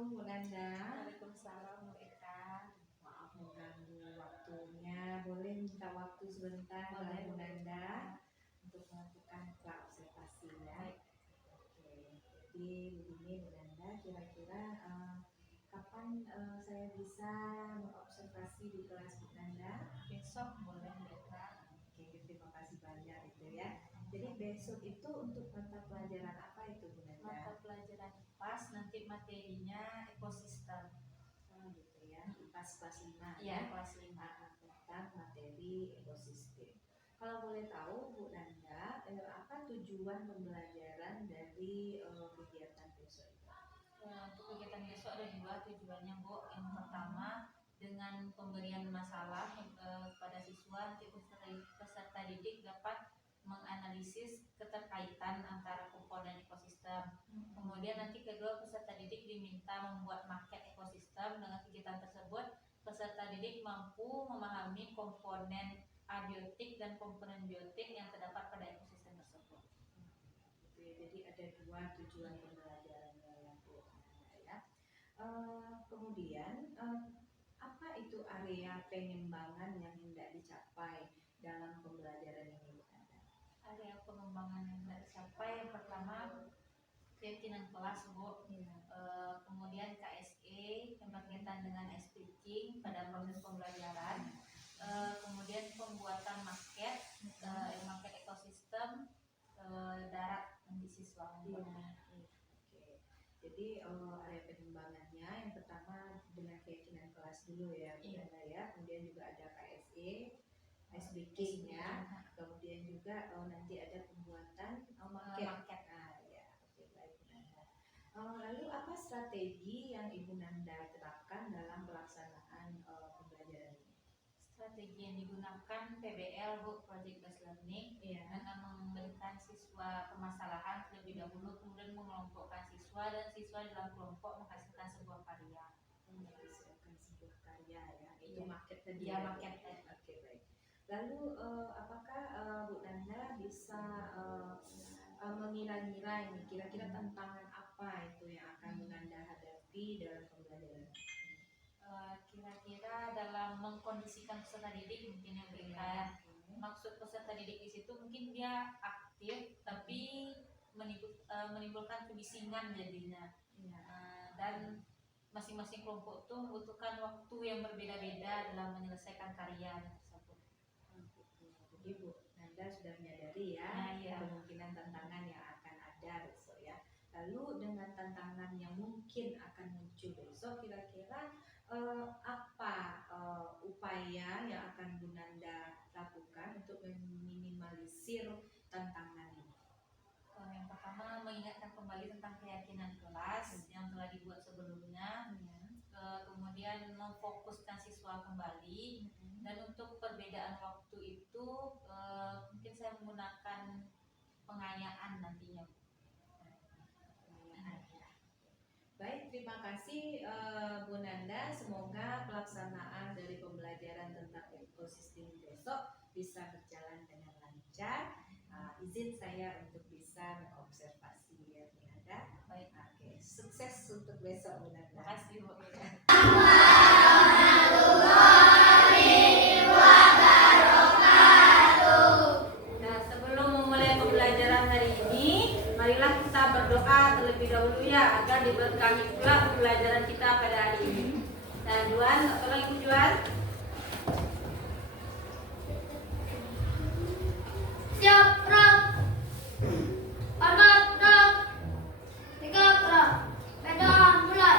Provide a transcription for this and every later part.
Assalamualaikum Bu Nanda. Waalaikumsalam Bu Eka. Maaf mengganggu waktunya. Boleh minta waktu sebentar Boleh, Bu Bu. Nanda untuk melakukan observasi ya. Oke, jadi begini Bu Nanda, kira-kira kapan saya bisa mengobservasi di kelas Bu Nanda? Besok boleh Bu Eka. Oke, terima kasih banyak itu ya. Jadi besok itu untuk mata pelajaran apa itu Bu Nanda? Mata pelajaran IPAS, nanti materinya ekosistem. Gitu ya, IPAS kelas 5 Iya, kelas 5. tentang materi ekosistem. Kalau boleh tahu Bu Nanda, apa tujuan pembelajaran dari kegiatan besok itu? Untuk kegiatan besok ada 2 tujuannya Bu. Yang pertama dengan pemberian masalah kepada siswa, nanti peserta didik dapat menganalisis keterkaitan antara komponen ekosistem. Kemudian nanti kedua, peserta didik diminta membuat maket ekosistem. Dengan kegiatan tersebut, peserta didik mampu memahami komponen abiotik dan komponen biotik yang terdapat pada ekosistem tersebut. Jadi ada 2 tujuan pembelajarannya ya Bu Nanda ya. Kemudian apa itu area pengembangan yang hendak dicapai dalam pembelajaran ini Bu Nanda? Area pengembangan yang hendak dicapai, yang pertama keyakinan kelas Bu. Kemudian KSE yang berkaitan dengan speaking pada proses pembelajaran. Kemudian pembuatan maket ekosistem darat nanti siswa membuat. Oke. Jadi area pengembangannya yang pertama dengan keyakinan kelas dulu ya Bu Nanda ya. Kemudian juga ada KSE, speaking ya. Kemudian juga nanti ada pembuatan maket. Lalu apa strategi yang Ibu Nanda terapkan dalam pelaksanaan pembelajaran ini? Strategi yang digunakan PBL Bu, Project Based Learning, dengan memberikan siswa permasalahan terlebih dahulu, kemudian mengelompokkan siswa dan siswa dalam kelompok menghasilkan sebuah karya. Menghasilkan sebuah karya ya, itu maket tadi. Ya, maket. Oke, baik. Lalu apakah Bu Nanda bisa mengira-ngira ini kira-kira tantangan apa itu yang akan Bu Nanda hadapi dalam pembelajaran? Kira-kira dalam mengkondisikan peserta didik mungkin yang berikan. Maksud peserta didik di situ mungkin dia aktif tapi menimbulkan kebisingan jadinya. Dan masing-masing kelompok itu membutuhkan waktu yang berbeda-beda dalam menyelesaikan karya tersebut. Jadi Bu Nanda sudah menyadari ya, kemungkinan tantangan yang akan ada besok ya. Lalu dengan tantangan yang mungkin akan muncul besok, kira-kira apa upaya yang akan Bu Nanda lakukan untuk meminimalisir tantangan ini? Yang pertama, mengingatkan kembali tentang keyakinan kelas yang telah dibuat sebelumnya. Kemudian memfokuskan siswa kembali. Dan untuk perbedaan waktu itu mungkin saya menggunakan pengayaan nantinya. Baik, terima kasih Bu Nanda. Semoga pelaksanaan dari pembelajaran tentang ekosistem besok bisa berjalan dengan lancar. Izin saya untuk bisa mengobservasi ya Bu Nanda. Baik. Oke, sukses untuk besok Bu Nanda. Terima kasih Bu. Nah, sebelum memulai pembelajaran hari ini, marilah kita berdoa terlebih dahulu ya, agar diberkahi pula pembelajaran kita pada hari ini. Nah, Juan, tolong Ibu Juan. Siap, Prof. Hormat, Prof. 3, Prof. Pegang, mulai.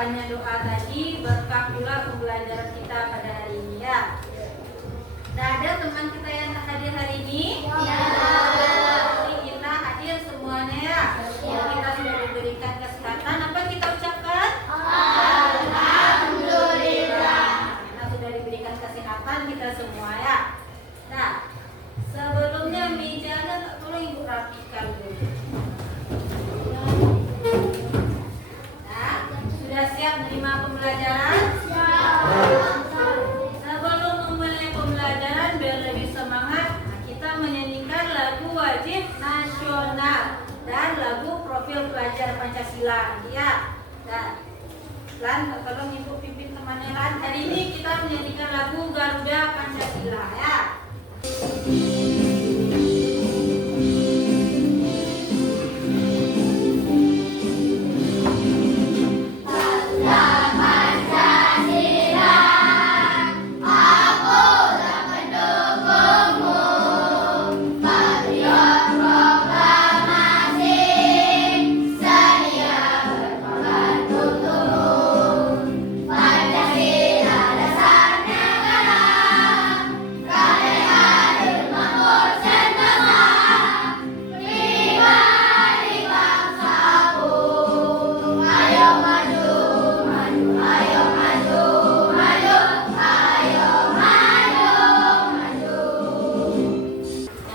dibacakannya doa tadi berkah pula pembelajaran kita pada hari ini ya. Nah, ada teman kita yang tak hadir hari ini? Ya. Jadi kita hadir semuanya ya. Kita sudah diberikan kesehatan. Apa kita ucapkan? Alhamdulillah. Kita sudah diberikan kesehatan kita semua ya. Nah, sebelumnya mejanya tak tolong ibu rapikan dulu. Nah, sudah siap menerima pembelajaran? Sebelum memulai pembelajaran biar lebih semangat, kita menyanyikan lagu wajib nasional dan lagu profil pelajar Pancasila ya. Dan tolong ibu pimpin temannya kan. Hari ini kita menyanyikan lagu Garuda Pancasila ya.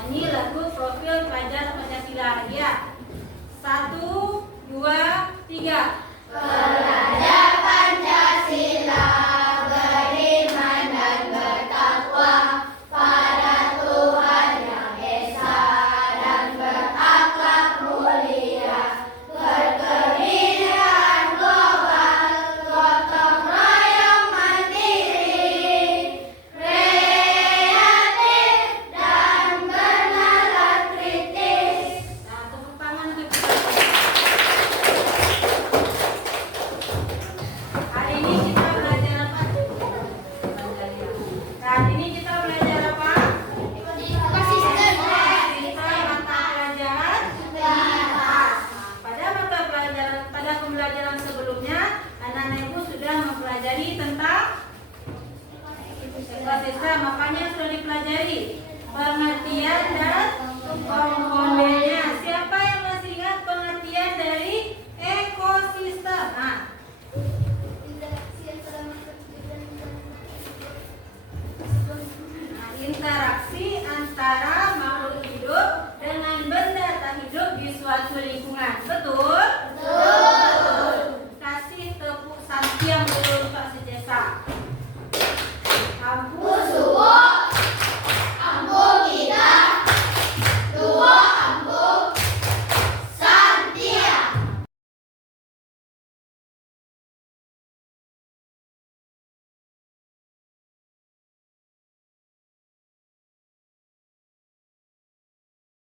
Nyanyi lagu profil pelajar Pancasila ya. 1, 2, 3. Belajar Pancasila, beriman dan bertakwa pada Tuhan Yang Esa dan berakhlak mulia, berkebudayaan global, gotong royong mandiri, kreatif dan bernalar kritis. Nah, tepuk tangan untuk kita. Hari ini kita belajar apa? Hari ini kita belajar apa? Kita mata pelajaran bahasa. Pada pembelajaran sebelumnya, anak-anak ibu sudah mempelajari tentang ekosistem, makanya sudah dipelajari pengertian dan komponennya. Siapa yang masih ingat pengertian dari ekosistem? Nah, interaksi antara makhluk hidup dengan benda tak hidup di suatu lingkungan. Betul? Betul. Kasih tepuk sampiang dulu Pak Sejesa. Kampus Suwo, Ampung kita, Duo Ampung, Santia.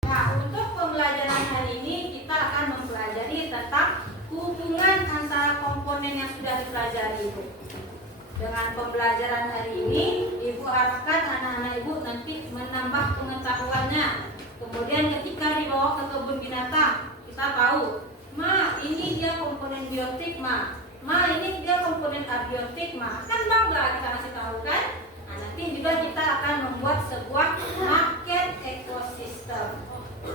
Nah, untuk pembelajaran hari ini kita akan mempelajari tentang hubungan antara komponen yang sudah dipelajari Ibu. Dengan pembelajaran hari ini, Ibu harapkan anak-anak Ibu nanti menambah pengetahuannya. Kemudian ketika dibawa ke kebun binatang, kita tahu, Ma, ini dia komponen biotik, Ma. Ma, ini dia komponen abiotik, Ma. Kan bangga kita kasih tahu kan? Nah, nanti juga kita akan membuat sebuah maket ekosistem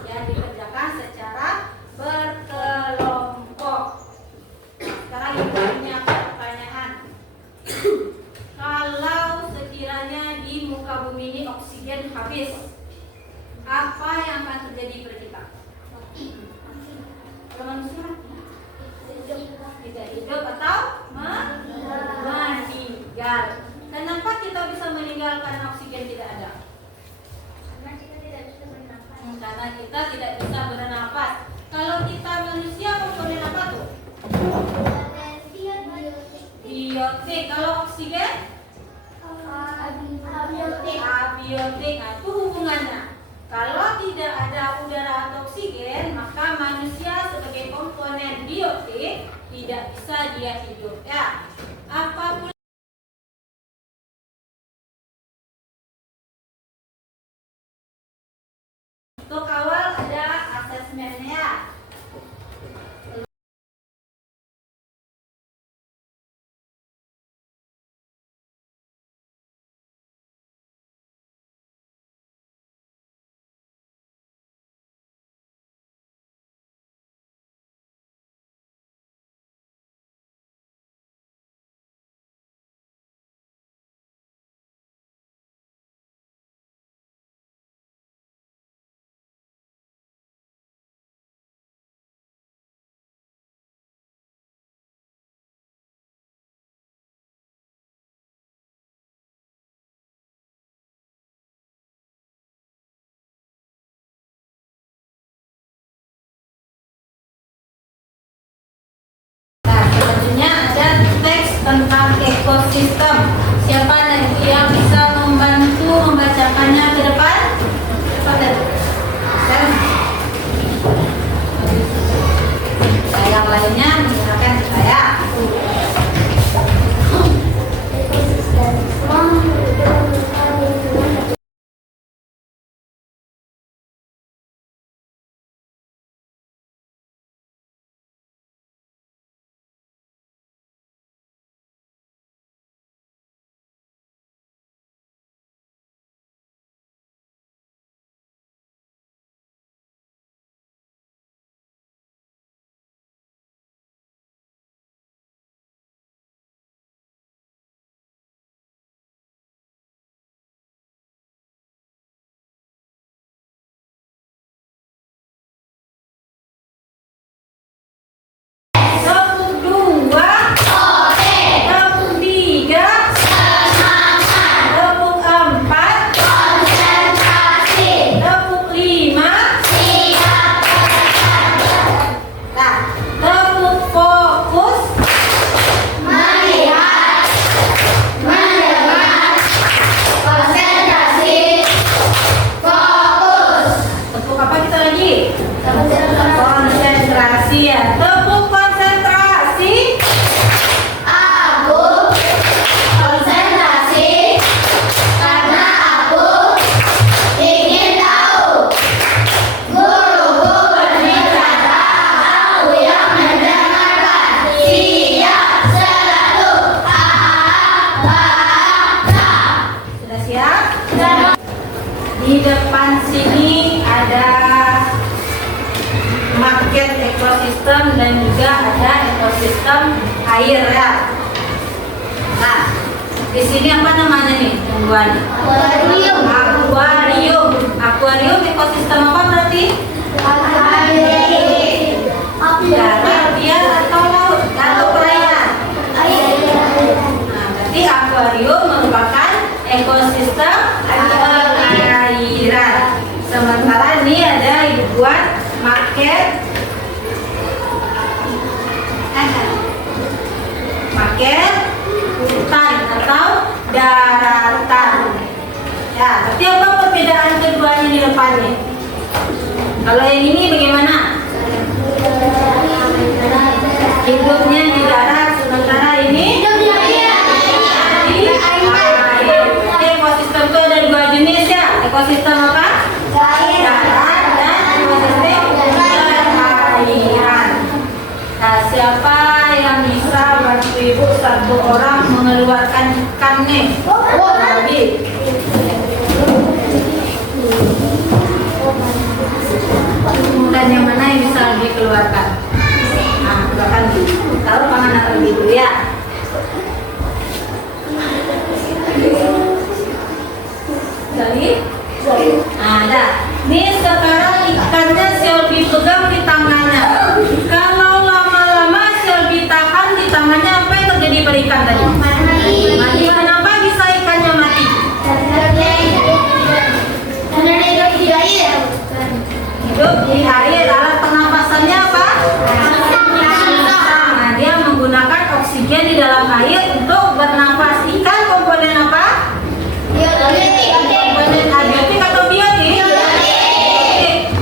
yang dikerjakan secara berkelompok. Sekarang Ibu punya pertanyaan. Kalau sekiranya di muka bumi ini oksigen habis, apa yang akan terjadi pada kita? Kalau manusia tidak hidup atau meninggal. Kenapa kita bisa meninggal karena oksigen tidak ada? Karena kita tidak bisa bernapas. Kalau kita manusia komponen apa tuh? Biotik. Kalau oksigen? Abiotik. Nah, itu hubungannya. Kalau tidak ada udara atau oksigen, maka manusia sebagai komponen biotik tidak bisa dia hidup ya. Apapun untuk awal ada asesmennya. ekosistem. Siapa yang bisa membantu membacakannya ke depan? Cepat. Yang lainnya menggunakan saya. Di depan sini ada market ekosistem dan juga ada ekosistem air ya. Nah, di sini apa namanya nih tumbuhannya? Akuarium. Akuarium. Akuarium ekosistem apa berarti? Darat, biar atau laut atau perairan? Nah, berarti akuarium merupakan ekosistem perairan. Sementara ini ada dibuat market hutan atau daratan. Ya, tapi apa perbedaan keduanya di depannya? Kalau yang ini bagaimana? Hidupnya di darat, sementara ini di air. Ekosistem itu ada dua jenis ya. Ekosistem apa? Darat dan ekosistem perairan. Nah, siapa yang bisa bantu ibu satu orang mengeluarkan ikan nih? Nabi. Dan yang mana yang bisa lebih keluarkan? Nah, keluarkan dulu. Taruh tangan terlebih dulu ya. Jadi, nah, ada. Nih sekarang ikannya Selby pegang di tangannya. Kalau lama-lama Selby tahan di tangannya, apa yang terjadi pada ikan tadi? Mati. Kenapa bisa ikannya mati? Hidup di air. Alat pernapasannya apa? Nah, dia menggunakan oksigen di dalam air untuk bernapas. Ikan komponen apa? Komponen abiotik atau biotik?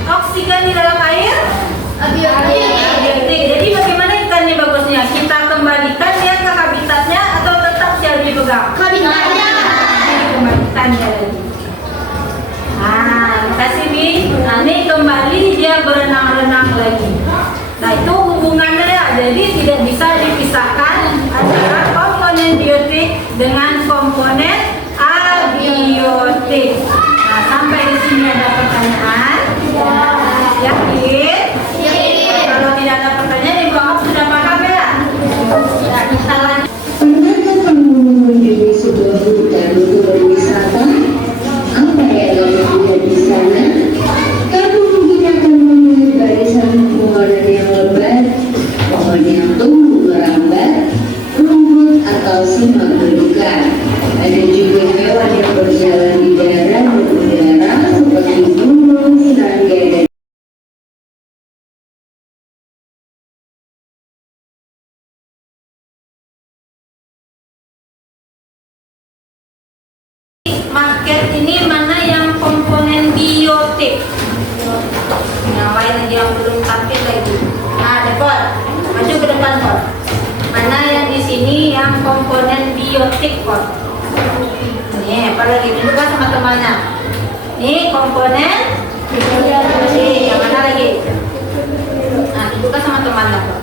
Oksigen di dalam air? Abiotik. Jadi bagaimana ikannya bagusnya? Kita kembalikan dia ke habitatnya atau tetap dia dipegang? Dikembalikan dia lagi. Nah, kasih nih. Nah, ini kembali dia berenang-renang lagi. Nah, itu hubungannya ya. Jadi tidak bisa dipisahkan antara komponen biotik dengan komponen abiotik. Nah, sampai di sini ada pertanyaan? Yakin? Kalau tidak ada pertanyaan, Ibu Ahmad sudah paham ya? Nah, kita lanjut. Pernahkah kamu mengunjungi sebuah hutan untuk berwisata? Apa yang kamu lihat di sana? Kamu mungkin akan melihat barisan pepohonan yang lebat, pohon yang tumbuh merambat, rumput atau semak belukar. Ada juga hewan yang berjalan di darat dan udara seperti burung, serangga, dan yang lain lagi yang belum tampil lagi. Nah, Depot, maju ke depan, Pot. Mana yang di sini yang komponen biotik, Pot? Nih, apa lagi? Tunjukkan sama temannya. Nih komponen biotik. Yang mana lagi? Nah, tunjukkan sama temannya, Pot.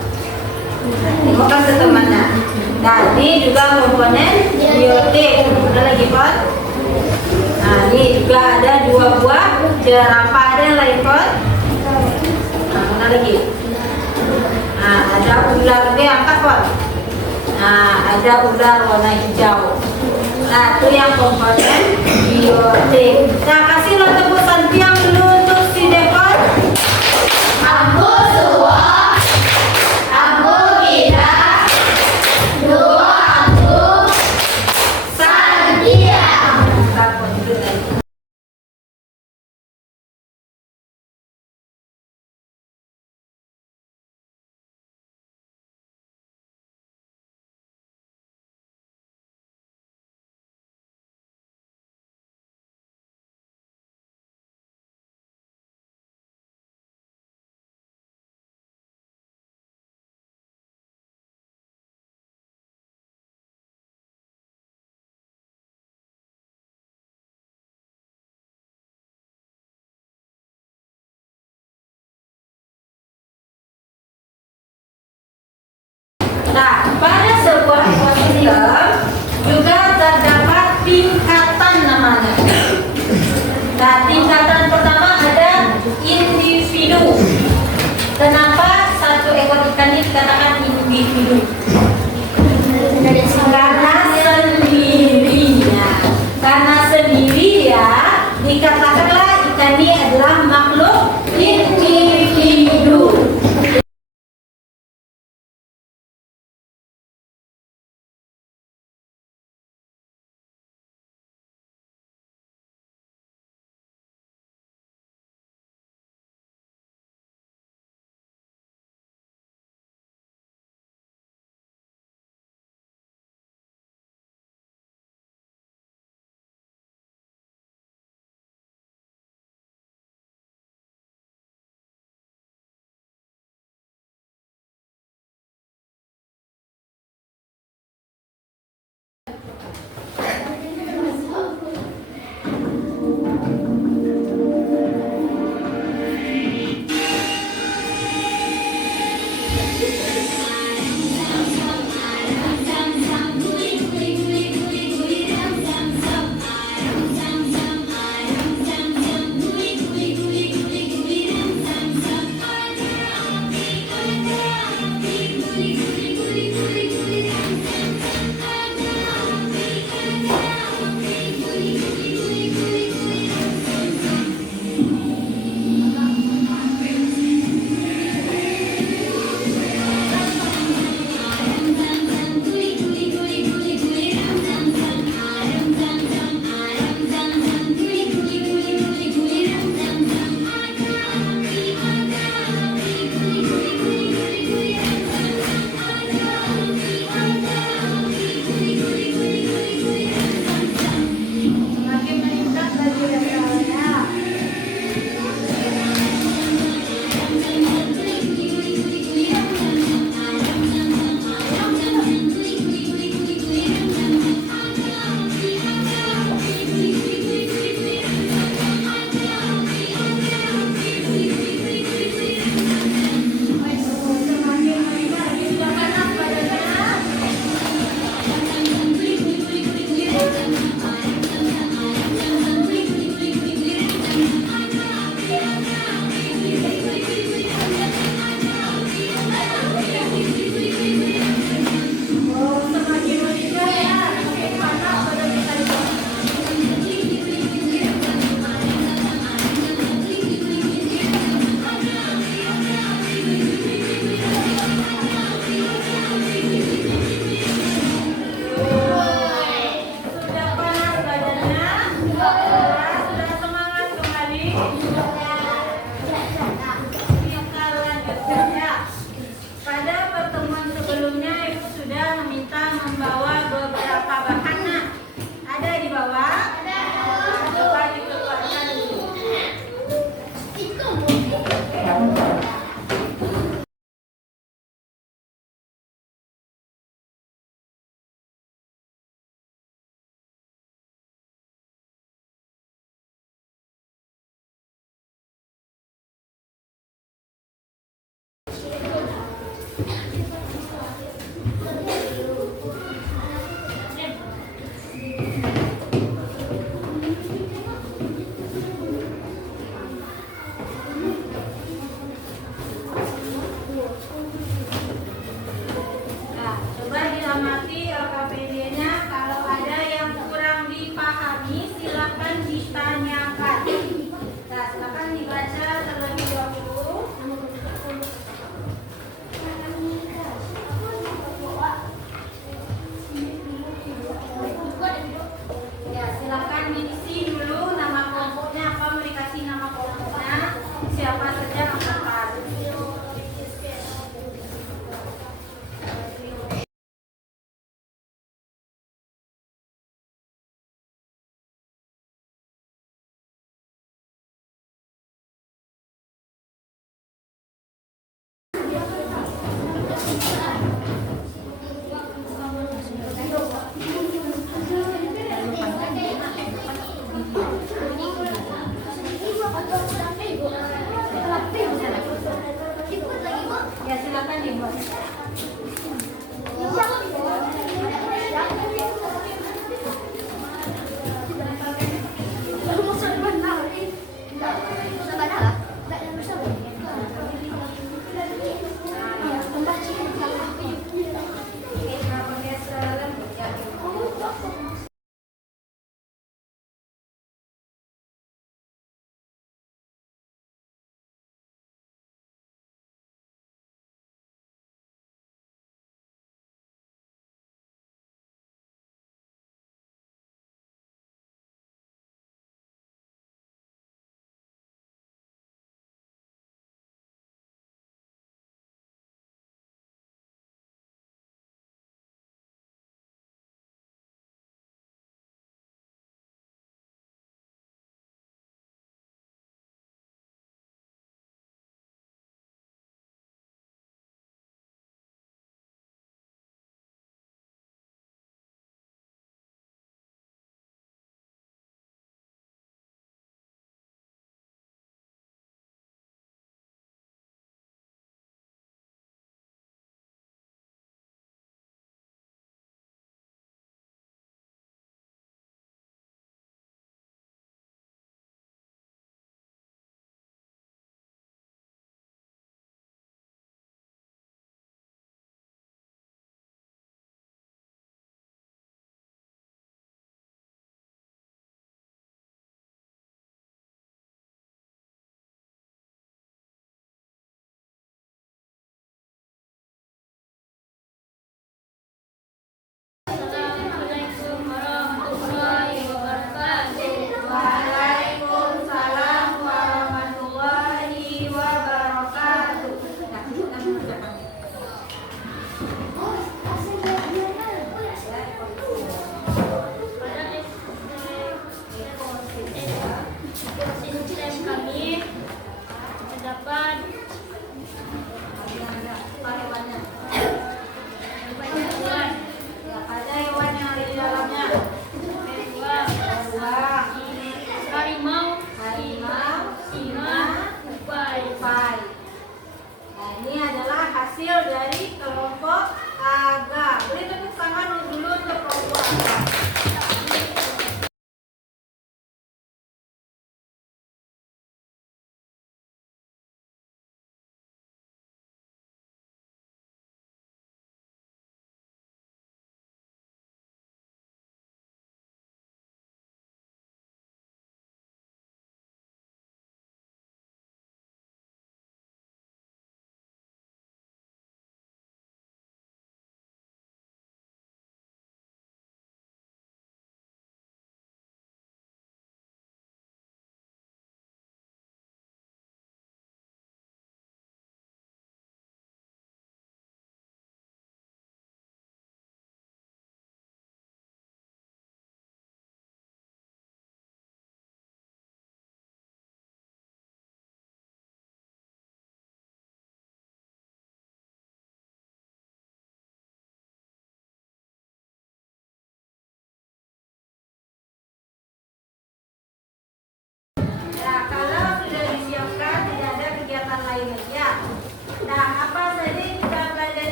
Tunjukkan ke temannya. Nah, ini juga komponen biotik. Mana lagi, Pot? Nah, ini juga ada 2 buah jerapah. Ada yang lain, Pot? Nah, mana lagi? Nah, ada ular. Ini angkat, Pot. Nah, ada ular warna hijau. Nah, itu yang komponen biotik. Nah, kasihlah tebusan tiang dulu untuk si Depot. Aku tua, aku kita, dua aku, Santia. Takut itu tadi.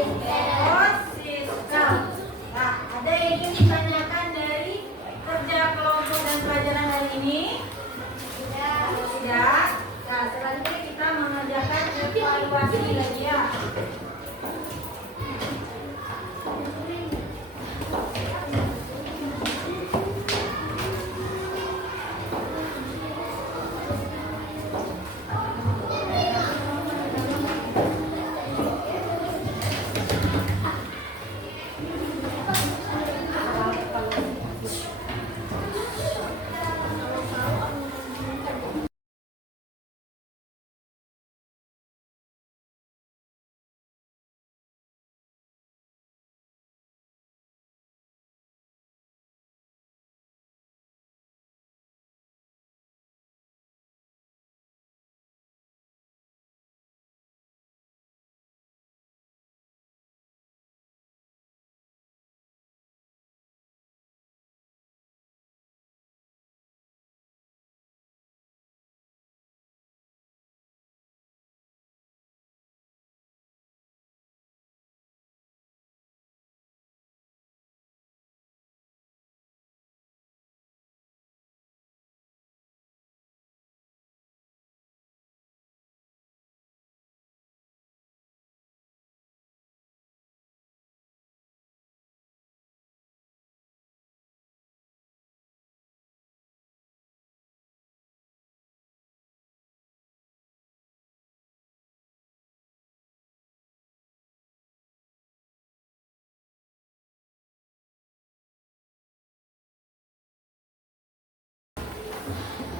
ekosistem. Nah, ada yang ingin ditanyakan dari kerja kelompok dan pelajaran hari ini? Tidak. Nah, selanjutnya kita mengerjakan evaluasi lagi ya.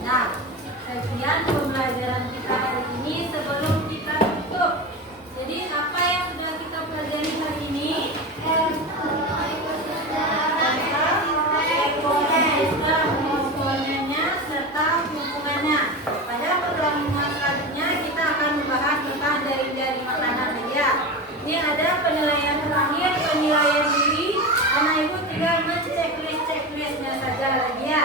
Nah, sekian pembelajaran kita hari ini. Sebelum kita tutup, jadi apa yang sudah kita pelajari hari ini? Ekosistem, komponennya serta hubungannya. Pada pertemuan selanjutnya kita akan membahas tentang jaring-jaring makanan saja. Ini ada penilaian terakhir, penilaian diri. Anak ibu tinggal men-checklist-checklistnya saja lagi ya.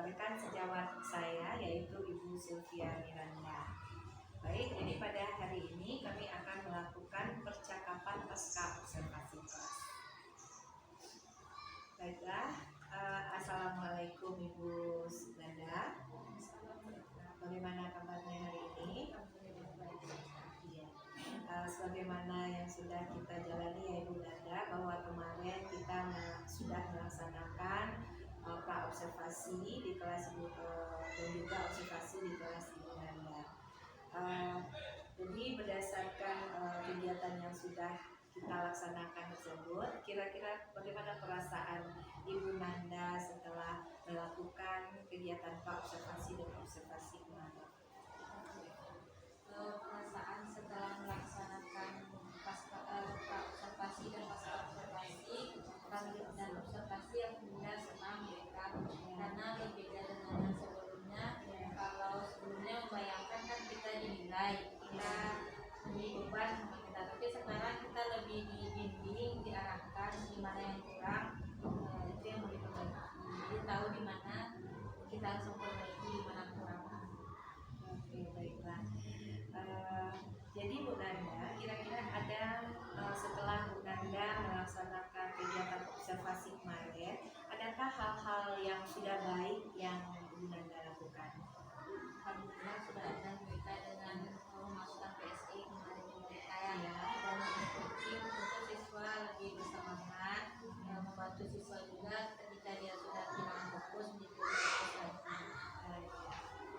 rekan sejawat saya yaitu Ibu Sylvia Miranda. Baik, jadi pada hari ini kami akan melakukan percakapan pasca observasi kelas. Baiklah, Assalamualaikum Ibu Nanda. Bagaimana kabarnya hari ini? Iya. Sebagaimana yang sudah kita jalani ya Ibu Nanda, bahwa kemarin kita sudah melaksanakan pra-observasi di kelas Ibu dan juga observasi di kelas Ibu Nanda. Jadi berdasarkan kegiatan yang sudah kita laksanakan tersebut, kira-kira bagaimana perasaan Ibu Nanda setelah melakukan kegiatan pra-observasi dan observasi kemarin? Perasaan setelah melaksanakan observasi dan pasca observasi dan observasi yang sudah senang mereka karena berbeda dengan yang sebelumnya. Kalau sebelumnya membayangkan kan kita dinilai, kita lebih beban sama kita, tapi sekarang kita lebih dibimbing, diarahkan di mana yang kurang, itu yang lebih diperbaiki. Jadi tahu di mana kita harus memperbaiki, di mana kurang. Oke, baiklah. Jadi Bu Nanda, kira-kira ada setelah Bu Nanda melaksanakan kegiatan observasi kemarin, adakah hal-hal yang sudah baik yang Bu Nanda lakukan? Alhamdulillah sudah ada mereka dengan memasukkan PSI kemarin mereka yang dan instruksi untuk siswa lebih bersemangat, membantu siswa juga ketika dia sudah kehilangan fokus menjadi fokus lagi.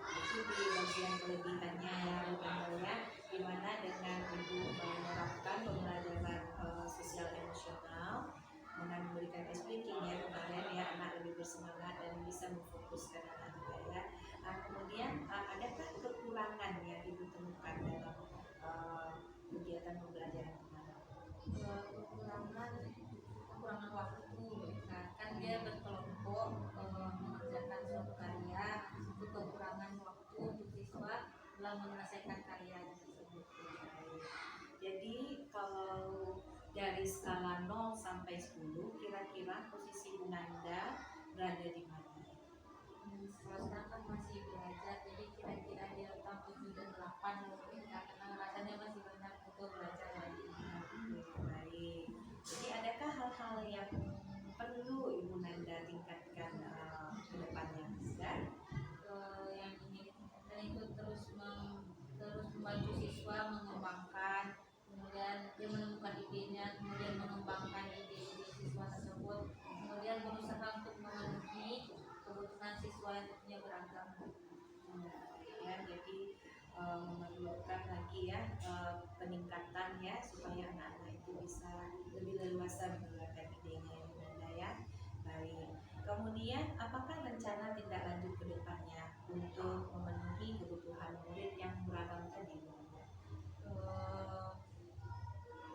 Itu di bagian kelebihannya ya Bu Nanda ya, dimana dengan Ibu menerapkan pembelajaran sosial emosional dengan memberikan speaking ya kemarin ya, anak lebih bersemangat dan bisa memfokuskan anak juga ya. Kemudian adakah kekurangan yang Ibu temukan dalam kegiatan pembelajaran kemarin? Kekurangan waktu mereka kan dia berkelompok mengerjakan suatu karya, itu kekurangan waktu untuk siswa dalam menyelesaikan karya tersebut. Jadi kalau dari skala 0 sampai 10 kira-kira posisi Bu Nanda berada di mana? Kalau sekarang kan masih belajar, jadi kira-kira di rentang 7 dan 8 karena rasanya masih banyak untuk belajar lagi. Baik. Jadi adakah hal-hal yang perlu Ibu Nanda tingkatkan ke depannya? Yang ini dan itu terus membantu siswa mengembangkan, kemudian dia menemukan idenya, kemudian mengembangkan ide-ide siswa tersebut, kemudian berusaha untuk memenuhi kebutuhan siswa yang tentunya beragam. Ya, jadi memerlukan lagi ya peningkatan ya supaya anak-anak itu bisa lebih leluasa mengeluarkan idenya ya Bu Nanda ya. Baik. Kemudian apakah rencana tindak lanjut ke depannya untuk memenuhi kebutuhan murid yang beragam tadi Bu Nanda?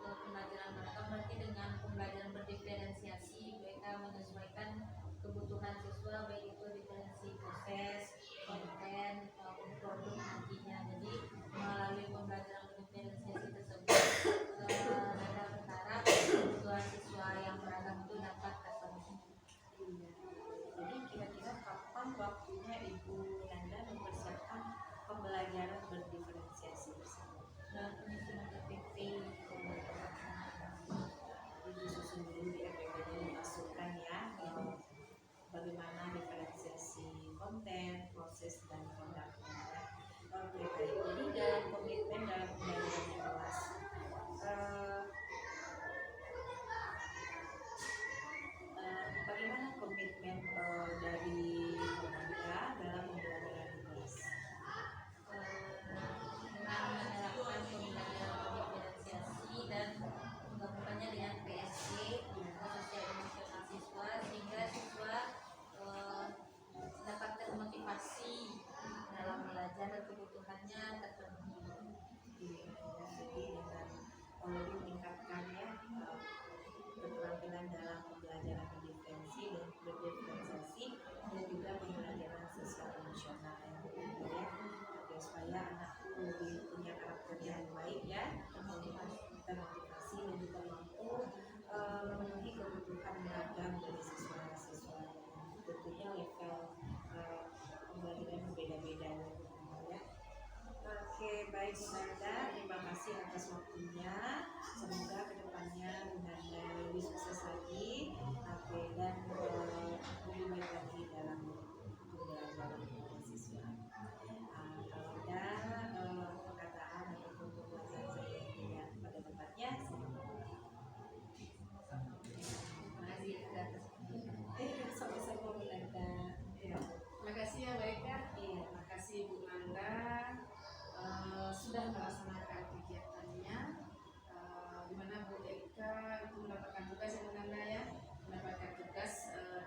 Pembelajaran mereka berarti dengan pembelajaran berdiferensiasi, mereka menyesuaikan kebutuhan siswa, baik itu diferensi proses, konten, maupun produk nantinya. Jadi melalui pembelajaran berdiferensiasi tersebut, mereka berharap kebutuhan siswa yang beragam itu dapat terpenuhi. Jadi kira-kira kapan waktunya Ibu Nanda mempersiapkan pembelajaran berdiferensiasi tersebut? Dan penyusunan PPP Disusun dulu di RPP-nya, dimasukkan ya bagaimana diferensiasi konten, proses dan produknya ya. Oke, baik. Jadi dalam komitmen dalam pembelajaran di kelas, bagaimana komitmen dari Bu Nanda dalam pembelajaran di kelas? dengan menerapkan pembelajaran berdiferensiasi dan menggabungkannya dengan PSC, sosial emosional siswa, sehingga siswa dapat termotivasi dalam belajar dan kebutuhannya terpenuhi. Jadi dengan lebih meningkatkannya keterampilan dalam pembelajaran berdiferensiasi dan juga pembelajaran sosial emosional ya. Oke, supaya anak lebih punya karakter yang baik ya, termotivasi dan juga mampu memenuhi kebutuhan beragam dari siswa-siswa, tentunya level Baik Bu Nanda, terima kasih atas waktunya. Semoga kedepannya Bu Nanda lebih sukses lagi, dan lebih baik lagi dalam pembelajaran mahasiswa. Kalau ada perkataan ataupun pembahasan saya yang tidak pada tempatnya, saya terima kasih atas sama-sama Bu Nanda. Ya, terima kasih ya Bu Eka. Iya. Terima kasih Bu Nanda sudah melaksanakan kegiatannya, di mana Bu Eka itu mendapatkan tugas ya Bu Nanda ya, mendapatkan tugas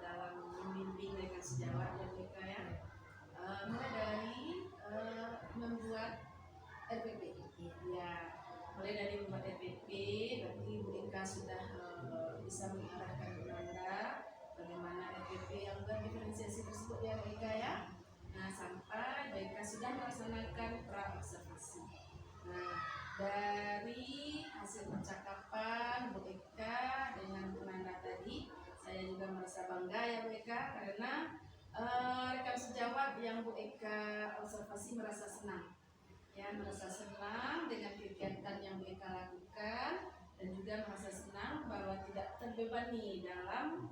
dalam membimbing dengan sejawat ya Bu Eka ya, mulai dari membuat RPP. Ya, mulai dari membuat RPP, berarti Bu Eka sudah bisa mengarahkan Bu Nanda bagaimana RPP yang berdiferensiasi tersebut ya Bu Eka ya. Nah, sampai Bu Eka sudah melaksanakan pra-observasi. Nah, dari hasil percakapan Bu Eka dengan Bu Nanda tadi, saya juga merasa bangga ya Bu Eka, karena rekan sejawat yang Bu Eka observasi merasa senang. Ya, merasa senang dengan kegiatan yang Bu Eka lakukan, dan juga merasa senang bahwa tidak terbebani dalam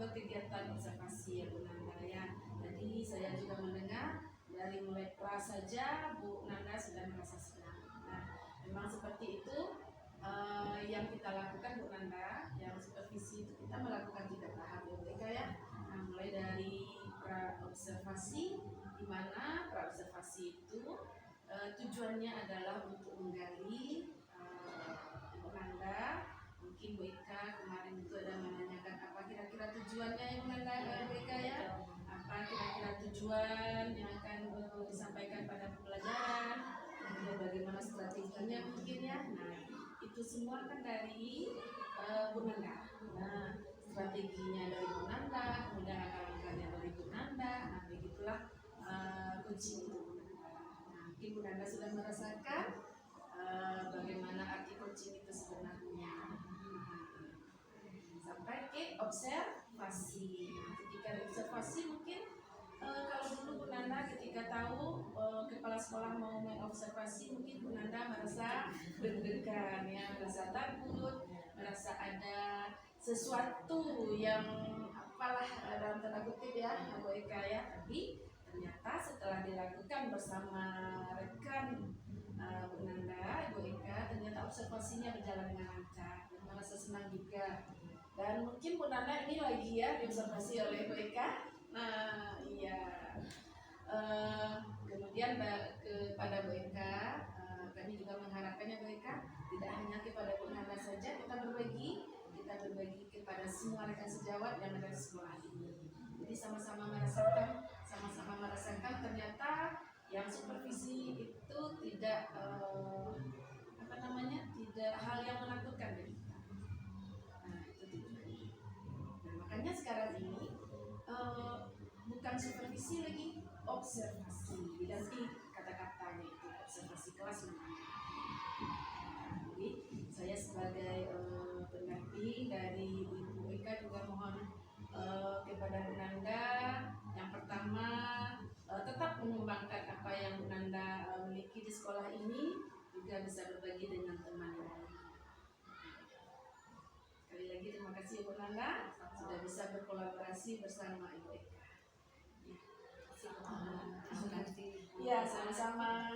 berkegiatan observasi ya Bu Nanda ya. Jadi saya juga mendengar dari mulai kelas saja Bu Nanda sudah merasa senang. Nah, memang seperti itu yang kita lakukan Bu Nanda, yang supervisi itu kita melakukan 3 tahap ya Bu Eka ya. Nah, mulai dari pra-observasi, di mana pra-observasi itu tujuannya adalah untuk menggali Bu Nanda. Mungkin Bu Eka kemarin itu ada menanyakan apa kira-kira tujuannya yang Bu Nanda Bu Eka ya, apa kira-kira tujuan yang akan disampaikan pada pembelajaran, kemudian bagaimana strateginya mungkin ya. Nah, itu semua kan dari Bu Nanda. Nah, strateginya dari Bu Nanda, kemudian langkah-langkahnya dari Bu Nanda. Nah, begitulah coaching itu Bu Nanda. Nah, mungkin Bu Nanda sudah merasakan bagaimana arti coaching itu sebenarnya. Sampai ke observasi. Nah, ketika observasi mungkin kalau dulu Bu Nanda ketika tahu kepala sekolah mau mengobservasi, mungkin Bu Nanda merasa deg-degan ya, merasa takut, merasa ada sesuatu yang apalah dalam tanda kutip ya Bu Eka ya. Tapi ternyata setelah dilakukan bersama rekan Bu Nanda, Bu Eka, ternyata observasinya berjalan dengan lancar dan merasa senang juga. Dan mungkin Bu Nanda ini lagi ya diobservasi oleh Bu Eka. Nah, iya. Kemudian kepada Bu Eka, kami juga mengharapkannya Bu Eka, tidak hanya kepada Bu Nanda saja kita berbagi kepada semua rekan sejawat yang ada di sekolah ini. Jadi sama-sama merasakan ternyata yang supervisi itu tidak tidak hal yang menakutkan bagi kita. Nah, itu tujuannya. Nah, makanya sekarang ini bukan supervisi lagi, observasi, diganti kata-katanya itu observasi kelas namanya. Jadi saya sebagai pendamping dari Ibu Eka juga mohon kepada Bu Nanda, yang pertama tetap mengembangkan apa yang Bu Nanda miliki di sekolah ini, juga bisa berbagi dengan teman yang lain. Sekali lagi terima kasih Bu Nanda sudah bisa berkolaborasi bersama Ibu Eka. Ya, sama-sama.